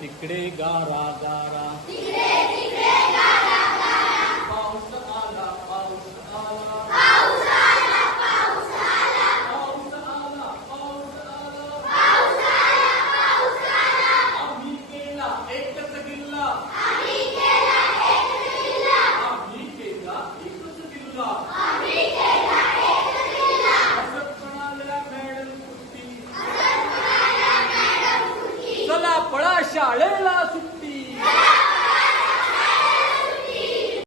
तिकडे गारा गारा तिकडे तिकडे गारा शाळेला सुट्टी